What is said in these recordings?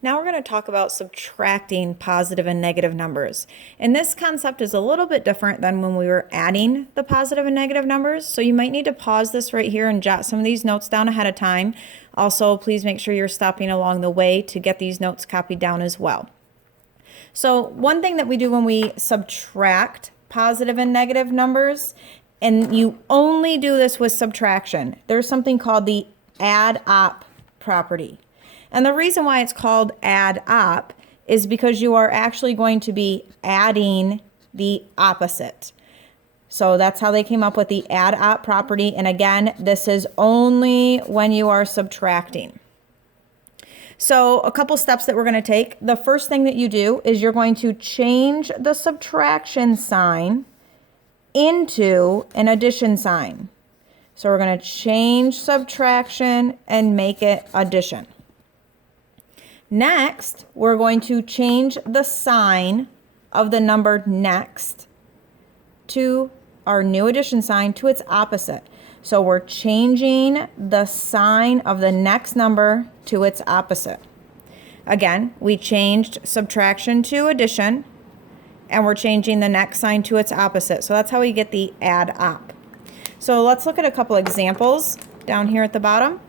Now we're going to talk about subtracting positive and negative numbers. And this concept is a little bit different than when we were adding the positive and negative numbers. So you might need to pause this right here and jot some of these notes down ahead of time. Also, please make sure you're stopping along the way to get these notes copied down as well. So one thing that we do when we subtract positive and negative numbers, and you only do this with subtraction, there's something called the add-op property. And the reason why it's called add-op is because you are actually going to be adding the opposite. So that's how they came up with the add-op property. And again, this is only when you are subtracting. So a couple steps that we're going to take. The first thing that you do is you're going to change the subtraction sign into an addition sign. So we're going to change subtraction and make it addition. Next, we're going to change the sign of the number next to our new addition sign to its opposite. So we're changing the sign of the next number to its opposite. Again, we changed subtraction to addition, and we're changing the next sign to its opposite. So that's how we get the add-op. So let's look at a couple examples down here at the bottom.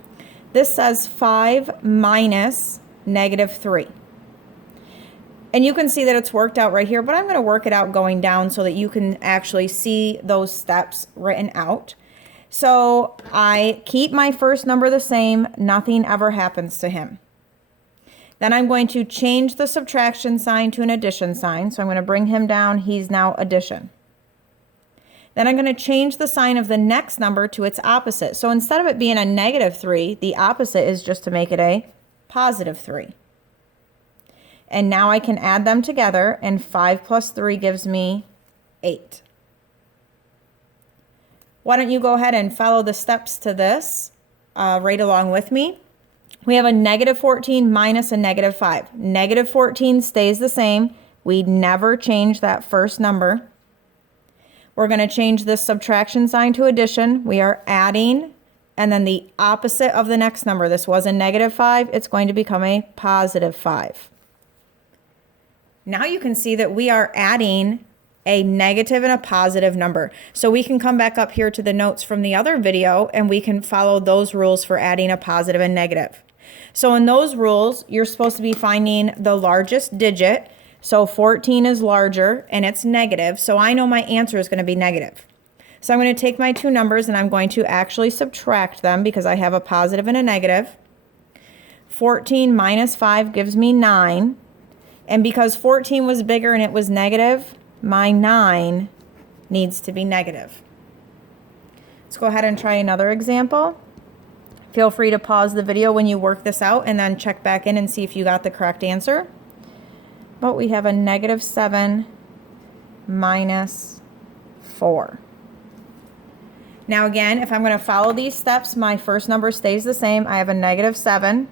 This says 5 minus -3. And you can see that it's worked out right here, but I'm going to work it out going down so that you can actually see those steps written out. So I keep my first number the same, nothing ever happens to him. Then I'm going to change the subtraction sign to an addition sign. So I'm going to bring him down, he's now addition. Then I'm going to change the sign of the next number to its opposite. So instead of it being a -3, the opposite is just to make it a +3. And now I can add them together, and 5 plus 3 gives me 8. Why don't you go ahead and follow the steps to this right along with me. We have a -14 minus a -5. -14 stays the same. We never change that first number. We're going to change this subtraction sign to addition. We are adding, and then the opposite of the next number. This was a -5. It's going to become a +5. Now you can see that we are adding a negative and a positive number. So we can come back up here to the notes from the other video, and we can follow those rules for adding a positive and negative. So in those rules, you're supposed to be finding the largest digit. So 14 is larger, and it's negative. So I know my answer is going to be negative. So I'm going to take my two numbers and I'm going to actually subtract them because I have a positive and a negative. 14 minus 5 gives me 9. And because 14 was bigger and it was negative, my 9 needs to be negative. Let's go ahead and try another example. Feel free to pause the video when you work this out and then check back in and see if you got the correct answer. But we have a -7 minus 4. Now again, if I'm going to follow these steps, my first number stays the same. I have a -7.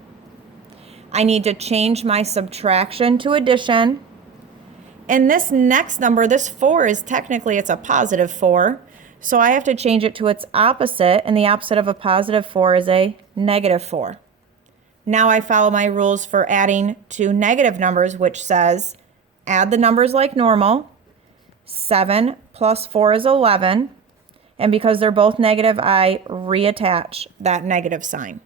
I need to change my subtraction to addition. And this next number, this 4, is technically, it's a +4. So I have to change it to its opposite, and the opposite of a +4 is a -4. Now I follow my rules for adding to negative numbers, which says add the numbers like normal. 7 plus 4 is 11. And because they're both negative, I reattach that negative sign.